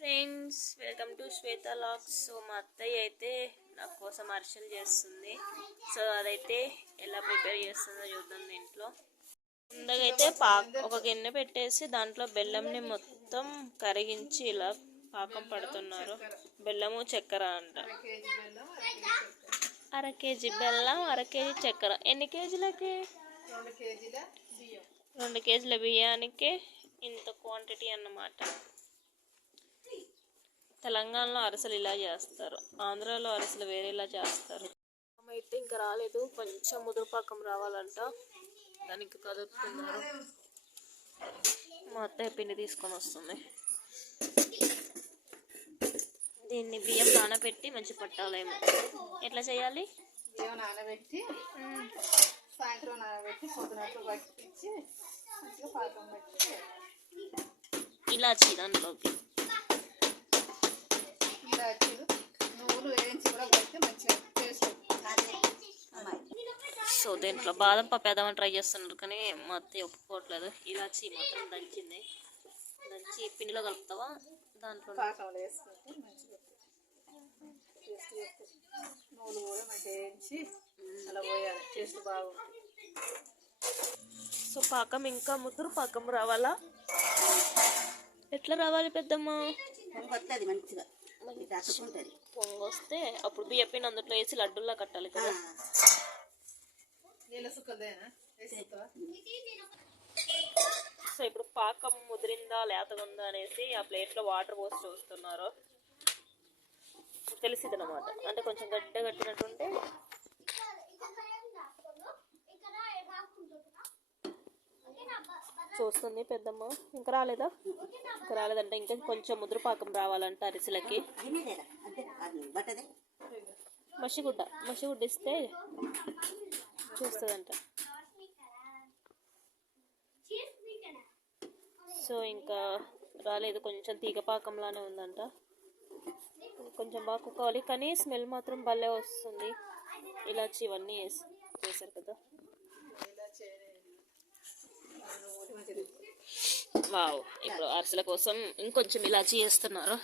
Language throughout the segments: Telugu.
Friends, welcome to Shweta logs. So మా అత్తయ్య అయితే నా కోసం అరిసెలు చేస్తుంది. సో అదైతే ఎలా ప్రిపేర్ చేస్తుందో చూద్దాం. దీంట్లో ముందుగా అయితే ఒక గిన్నె పెట్టేసి దాంట్లో బెల్లంని మొత్తం కరిగించి ఇలా పాకం పడుతున్నారు. బెల్లము చక్కెర అంట. అర కేజీ బెల్లం, అర కేజీ చక్కెర. ఎన్ని కేజీలకి? 2 కేజీల బియ్యానికి ఇంత క్వాంటిటీ అన్నమాట. తెలంగాణలో అరిసెలు ఇలా చేస్తారు, ఆంధ్రాలో అరిసెలు వేరేలా చేస్తారు. అయితే ఇంకా రాలేదు, కొంచెం ముదురుపాకం రావాలంట, దానికి కదుపుతున్నారు. మా అత్తయ్య పిండి తీసుకొని వస్తుంది. దీన్ని బియ్యం నానబెట్టి మంచి పట్టాలేమో. ఎట్లా చేయాలి? బియ్యం నానబెట్టి సాయంత్రం నానబెట్టి పొద్దునట్లు పట్టించి మంచిగా పాకం పెట్టి ఇలాచి దాంట్లోకి ఇలాచీలు నువ్వులు వేయించి కూడా పడితే మంచిగా టేస్ట్. సో దీంట్లో బాదం పప్పు వేద్దామని ట్రై చేస్తున్నారు, కానీ మా అత్తయ్య ఒప్పుకోవట్లేదు. ఇలాచి మాత్రం దంచింది. దంచి పిండిలో కలుపుతావా? దాంట్లో పాకంలో వేసుకుంటే మంచిగా టేస్ట్ చేస్తుంది. నువ్వులు కూడా మంచిగా వేయించి అలా పోయాలి, టేస్ట్ బాగుంటుంది. సో పాకం ఇంకా ముదురు పాకం రావాలా? ఎట్లా రావాలి పెద్దమ్మ? వస్తుంది మంచిగా పొంగు వస్తే అప్పుడు బియ్య పిండి అందులో వేసి లడ్డుల్లా కట్టాలి కదా. సో ఇప్పుడు పాకం ముదిరిందా లేతగా ఉందా అనేసి ఆ ప్లేట్లో వాటర్ పోసి చూస్తున్నారు. తెలిసిది అనమాట. అంటే కొంచెం గడ్డ కట్టినట్టుంటే చూస్తుంది పెద్దమ్మ. ఇంకా రాలేదా? ఇంకా రాలేదంటే ఇంకా కొంచెం ముదురు పాకం రావాలంట అరిసెలకి. మసిగుడ్డ ఇస్తే చూస్తుందంట. సో ఇంకా రాలేదు, కొంచెం తీగ పాకంలానే ఉందంట. కొంచెం బాగా కుక్కాలి, కానీ స్మెల్ మాత్రం భలే వస్తుంది. ఇలాచి ఇవన్నీ వేసారు కదా. వావ్, ఇప్పుడు అరిసెల కోసం ఇంకొంచెం ఇలాచి వేస్తున్నారు.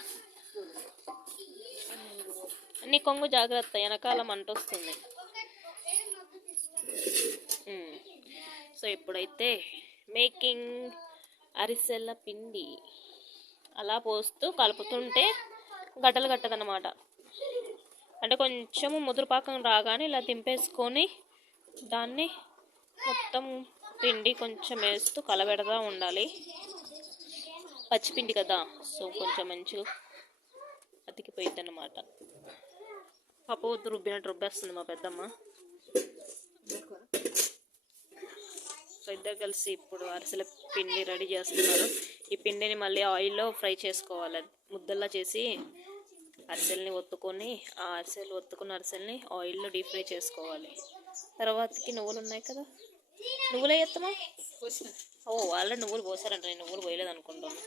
నీ కొంగు జాగ్రత్త, వెనకాల మంట వస్తుంది. సో ఇప్పుడైతే మేకింగ్ అరిసెల పిండి అలా పోస్తూ కలుపుతుంటే గడ్డలు కట్టదన్నమాట. అంటే కొంచెము ముదురుపాకం రాగానే ఇలా తింపేసుకొని దాన్ని మొత్తం పిండి కొంచెం వేస్తూ కలబెడతా ఉండాలి. పచ్చిపిండి కదా, సో కొంచెం మంచిగా అతికిపోయింది అన్నమాట. పప్పు రుబ్బినట్టు రుబ్బేస్తుంది మా పెద్దమ్మ. సో ఇద్దరు కలిసి ఇప్పుడు అరిసెల పిండి రెడీ చేస్తున్నారు. ఈ పిండిని మళ్ళీ ఆయిల్లో ఫ్రై చేసుకోవాలి. ముద్దల్లా చేసి అరిసెల్ని ఒత్తుకొని ఒత్తుకున్న అరిసెల్ని ఆయిల్లో డీప్ ఫ్రై చేసుకోవాలి. తర్వాతకి నువ్వులు ఉన్నాయి కదా, నువ్వులు వేస్తామా? ఓ ఆల్రెడీ నువ్వులు పోసారంట, నేను నువ్వులు పోయలేదు అనుకుంటాను.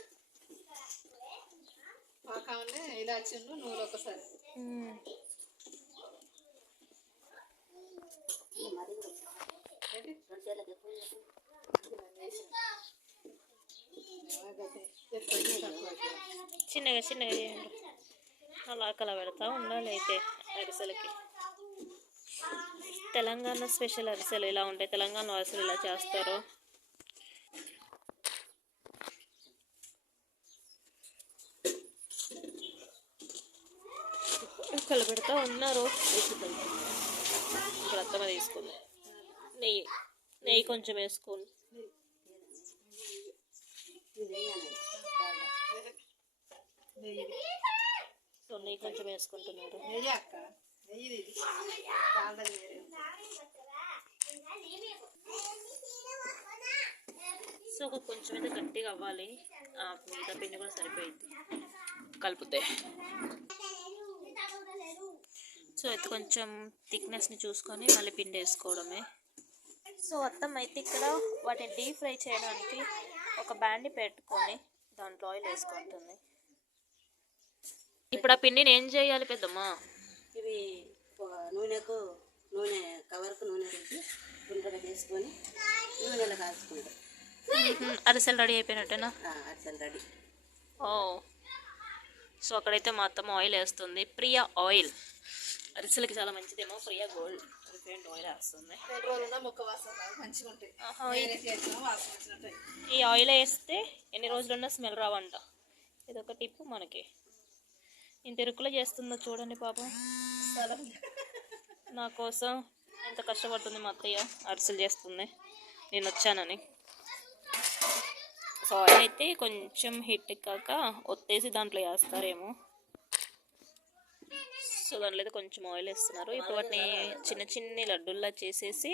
చిన్నగా చేయండి, అలా కల పెడతా ఉండాలి. అయితే అరిసెలకి తెలంగాణ స్పెషల్ అరిసెలు ఇలా ఉంటాయి. తెలంగాణ అరిసెలు ఇలా చేస్తారు. కలబెడతా ఉన్నారు. ఇప్పుడు అత్తమ్మ తీసుకుంది. నెయ్యి కొంచెం వేసుకోండి. సో నెయ్యి కొంచెం వేసుకుంటున్నారు. సో కొంచెం అయితే గట్టిగా అవ్వాలి. మిగతా పిండి కూడా సరిపోయింది కలిపితే. సో అయితే కొంచెం థిక్నెస్ని చూసుకొని మళ్ళీ పిండి వేసుకోవడమే. సో అత్తమ్మ అయితే ఇక్కడ వాటిని డీప్ ఫ్రై చేయడానికి ఒక బ్యాండ్ని పెట్టుకొని దాంట్లో ఆయిల్ వేసుకుంటుంది. ఇప్పుడు ఆ పిండిని ఏం చేయాలి పెద్దమ్మా? ఇవి నూనె కవర్కు నూనె పెట్టి గుండ్రగా చేసుకొని నూనెలో కాల్చుకుంటాం. అరిసెలు రెడీ అయిపోయినట్టేనా? అరిసెలు రెడీ. ఓ సో అక్కడైతే మా అత్తమ్మ ఆయిల్ వేస్తుంది. ప్రియా ఆయిల్ అరిసెలకి చాలా మంచిదేమో. ప్రియా గోల్డ్ రిఫైన్డ్ ఆయిల్ వేస్తుంది. 2 రోజులుగా ముక్క వాసన రాదు, మంచిగా ఉంటాయి. ఆహా, వేరే చేసిన వాసన వచ్చినట్టు. ఈ ఆయిల్ వేస్తే ఎన్ని రోజులున్నా స్మెల్ రావంట. ఇదొక టిప్ మనకి. ఇంత ఇరుకులో చేస్తుందో చూడండి పాపం. నా కోసం ఎంత కష్టపడుతుంది మా అత్తయ్య. అరిసెలు చేస్తుంది నేను వచ్చానని. సో ఆయిల్ అయితే కొంచెం హీట్ ఎక్కాక ఒత్తేసి దాంట్లో వేస్తారేమో. సో దాంట్లో అయితే కొంచెం ఆయిల్ వేస్తున్నారు. ఇప్పుడు వాటిని చిన్న చిన్న లడ్డూల్లా చేసేసి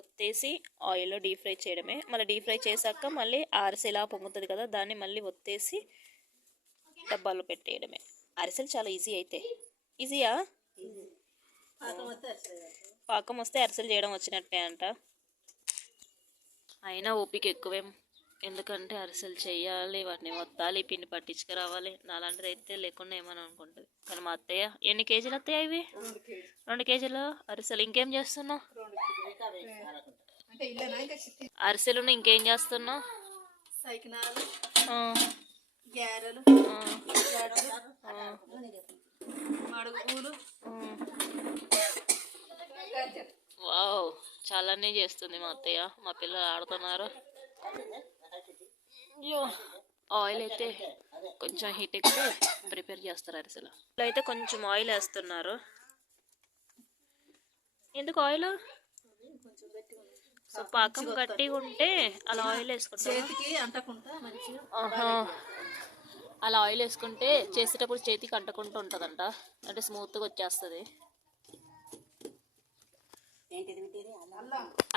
ఒత్తేసి ఆయిల్లో డీప్ ఫ్రై చేయడమే. మళ్ళీ డీప్ ఫ్రై చేశాక మళ్ళీ అరిసె ఇలా పొంగుతుంది కదా, దాన్ని మళ్ళీ ఒత్తేసి డబ్బాలో పెట్టేయడమే. అరిసెలు చాలా ఈజీ అయితే. ఈజీయా? పాకం వస్తే అరిసెలు చేయడం వచ్చినట్టే అంట. అయినా ఓపిక ఎక్కువేం, ఎందుకంటే అరిసెలు చెయ్యాలి, వాటిని వత్తాలి, పిండి పట్టించుకురావాలి. నాలాంటిది అయితే లేకుండా ఏమని అనుకుంటుంది. కానీ మా అత్తయ్య ఎన్ని కేజీలు అత్తయ్య ఇవి? 2 కేజీలు అరిసెలు. ఇంకేం చేస్తున్నావు? అంటే ఇల్లేనా ఇంకా చిట్టి అరిసెలు ఇంకేం చేస్తున్నావు? సైకినాలు, గ్యారెలు, మడుగు పూలు. వావ్, చాలానే చేస్తుంది మా అత్తయ్య. మా పిల్లలు ఆడుతున్నారు. అయ్యో, ఆయిల్ అయితే కొంచెం హీట్ ఎక్కితే ప్రిపేర్ చేస్తారు అరిసెలు. అయితే కొంచెం ఆయిల్ వేస్తున్నారు. ఎందుకు ఆయిల్? సో పాకం గట్టిగా ఉంటే అలా ఆయిల్ వేసుకుంటారు. చేతికి అంటకుండా మంచిగా. ఆహా, అలా ఆయిల్ వేసుకుంటే చేసేటప్పుడు చేతికి అంటకుండా ఉంటుందంట. అంటే స్మూత్గా వచ్చేస్తుంది.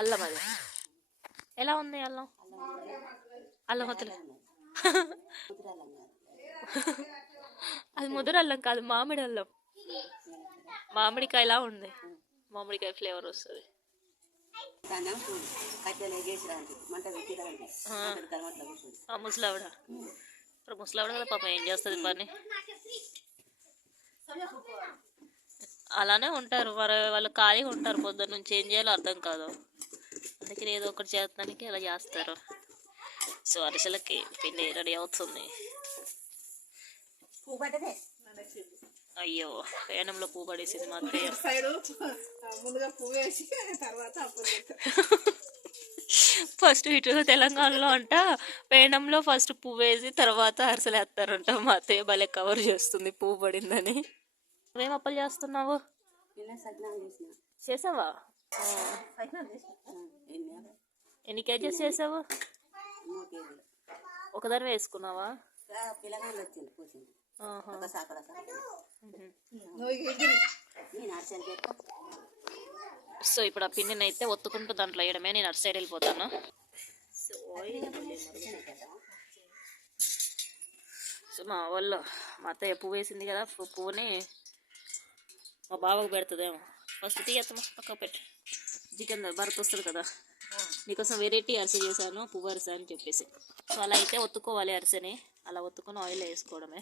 అల్లం అది ఎలా ఉంది? అల్లం అల్లం వద్దులే. అది ముదురు అల్లం కాదు, మామిడి అల్లం. మామిడికాయలా ఉంది. మామిడికాయ ఫ్లేవర్ వస్తుంది. ముసలావిడ ఇప్పుడు ముసలావిడ కదా పాపం, ఏం చేస్తుంది పని. అలానే ఉంటారు మరి, వాళ్ళు ఖాళీగా ఉంటారు. పొద్దున్న నుంచి ఏం చేయాలో అర్థం కాదు. అందుకని ఏదో ఒకటి చేస్తానికి అలా చేస్తారు. సో అరిసెలకి పిండి రెడీ అవుతుంది. అయ్యో, పేనంలో పువ్వు పడేసింది మా అత్తయ్య. సైడు ముందుగా పువ్వు వేసి తర్వాత అప్పుడు ఫస్ట్ ఇటు తెలంగాణలో అంట పేనంలో ఫస్ట్ పువ్వు వేసి తర్వాత అరిసెలు వేస్తారంట. మా అత్తయ్య భలే కవర్ చేస్తుంది పువ్వు పడిందని. నువ్వేం అప్పలు చేస్తున్నావు? చేసావా? ఎన్ని కేజీస్ చేసావు? ఒకదాని వేసుకున్నావా? సో ఇప్పుడు ఆ పిండిని అయితే ఒత్తుకుంటూ దాంట్లో వేయడమే. నేను అటు సైడ్ వెళ్ళిపోతాను. సో మా వాళ్ళు మా అత్తయ్య పువ్వు వేసింది కదా, పువ్వుని మా బావకు పెడుతుందేమో. ఫస్ట్ తీయత్తమ్మ పక్కకు పెట్టి. చికెన్ భరత్ వస్తుంది కదా, నీకోసం వెరైటీ అరిసె చేశాను, పువ్వు అరిసె అని చెప్పేసి. సో అలా అయితే ఒత్తుకోవాలి అరిసెని. అలా ఒత్తుకొని ఆయిల్ వేసుకోవడమే.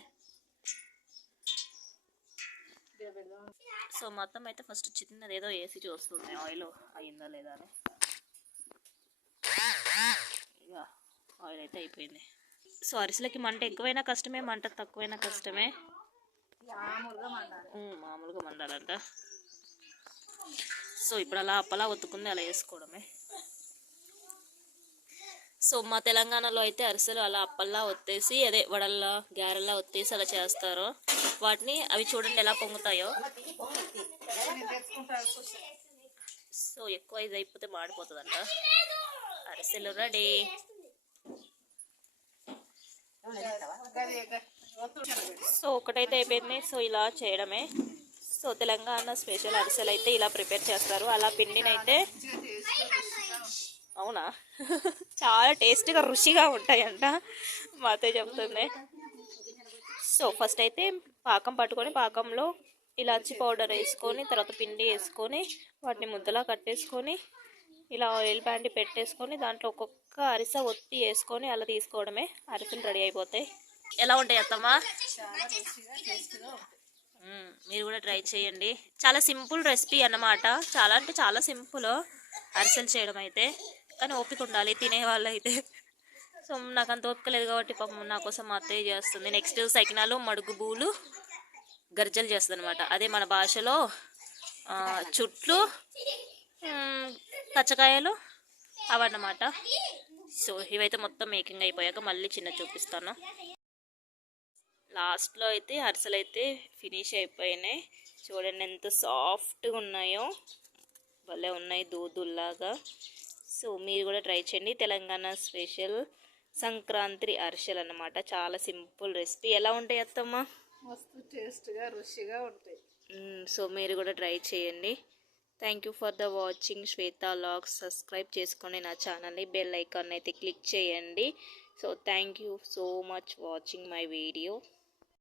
సో మొత్తం అయితే ఫస్ట్ చిన్నది ఏదో వేసి చూస్తుంది ఆయిల్ అయిందా లేదా అని. ఇక ఆయిల్ అయితే అయిపోయింది. సో అరిసెలకి మంట ఎక్కువైనా కష్టమే, మంట తక్కువైనా కష్టమే. మామూలుగా మండాలంట. సో ఇప్పుడు అలా అప్పలా ఒత్తుకుంది అలా వేసుకోవడమే. సో మా తెలంగాణలో అయితే అరిసెలు అలా అప్పల్లా ఒత్తేసి, అదే వడల్లా గారెల్లా ఒత్తేసి అలా చేస్తారు వాటిని. అవి చూడండి ఎలా పొంగుతాయో. సో ఎక్కువ ఇది అయిపోతే మాడిపోతుందంట. అరిసెలు రెడీ. సో ఒకటైతే అయిపోయింది. సో ఇలా చేయడమే. సో తెలంగాణ స్పెషల్ అరిసెలు అయితే ఇలా ప్రిపేర్ చేస్తారు. అలా పిండినైతే అవునా చాలా టేస్ట్గా రుచిగా ఉంటాయంట మా అత్తయ్య చెప్తుంది. సో ఫస్ట్ అయితే పాకం పట్టుకొని పాకంలో ఇలాచి పౌడర్ వేసుకొని తర్వాత పిండి వేసుకొని వాటిని ముద్దలా కట్టేసుకొని ఇలా ఆయిల్ ప్యాంట్ పెట్టేసుకొని దాంట్లో ఒక్కొక్క అరిసె ఒత్తి వేసుకొని అలా తీసుకోవడమే. అరిసెలు రెడీ అయిపోతాయి. ఎలా ఉంటాయి అత్తమ్మ? మీరు కూడా ట్రై చేయండి. చాలా సింపుల్ రెసిపీ అన్నమాట. చాలా అంటే చాలా సింపుల్ అరిసెలు చేయడం అయితే, కానీ ఓపిక ఉండాలి తినే వాళ్ళు అయితే. సో నాకు అంత ఓపిక లేదు కాబట్టి పాపం నా కోసం మా అత్తయ్య చేస్తుంది. నెక్స్ట్ సకినాలు, మడుగు బూలు, గర్జలు చేస్తుంది అనమాట. అదే మన భాషలో చుట్లు, పచ్చకాయలు అవన్నమాట. సో ఇవైతే మొత్తం మేకింగ్ అయిపోయాక మళ్ళీ చిన్న చూపిస్తాను. లాస్ట్లో అయితే అరిసెలు అయితే ఫినిష్ అయిపోయినాయి. చూడండి ఎంత సాఫ్ట్గా ఉన్నాయో, భలే ఉన్నాయి దూదుల్లాగా. సో మీరు కూడా ట్రై చేయండి. తెలంగాణ స్పెషల్ సంక్రాంతి అరిసెలు అన్నమాట. చాలా సింపుల్ రెసిపీ. ఎలా ఉంటాయి అత్తమ్మ? మస్తు టేస్ట్గా రుచిగా ఉంటాయి. సో మీరు కూడా ట్రై చేయండి. Thank you for the watching Shweta vlogs. Subscribe చేసుకోండి నా ఛానల్ని, బెల్ ఐకాన్ అయితే క్లిక్ చేయండి. So thank you so much watching my video.